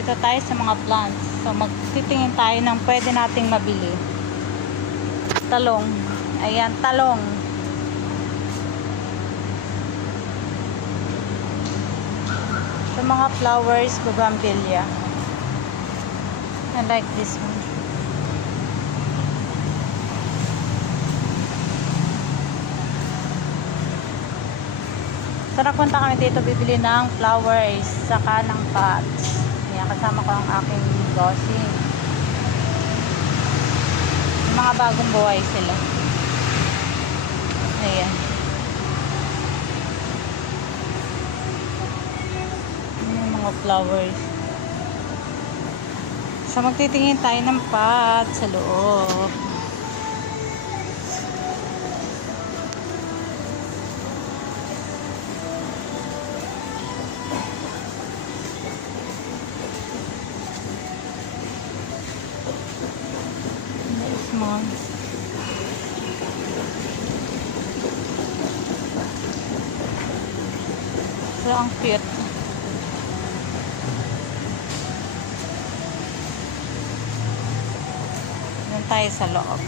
Dito tayo sa mga plants. So, magtitingin tayo ng pwede nating mabili. Talong. Ayan, talong. Sa mga flowers, bougainvillea. I like this one. So, nagpunta kami dito bibili ng flowers saka ng pots. Ayan, kasama ko ang aking bossing. Mga bagong buhay sila. Ayan. Yung mga flowers. So, magtitingin tayo ng pot sa loob. Small. So, ang cute. Doon tayo sa loob.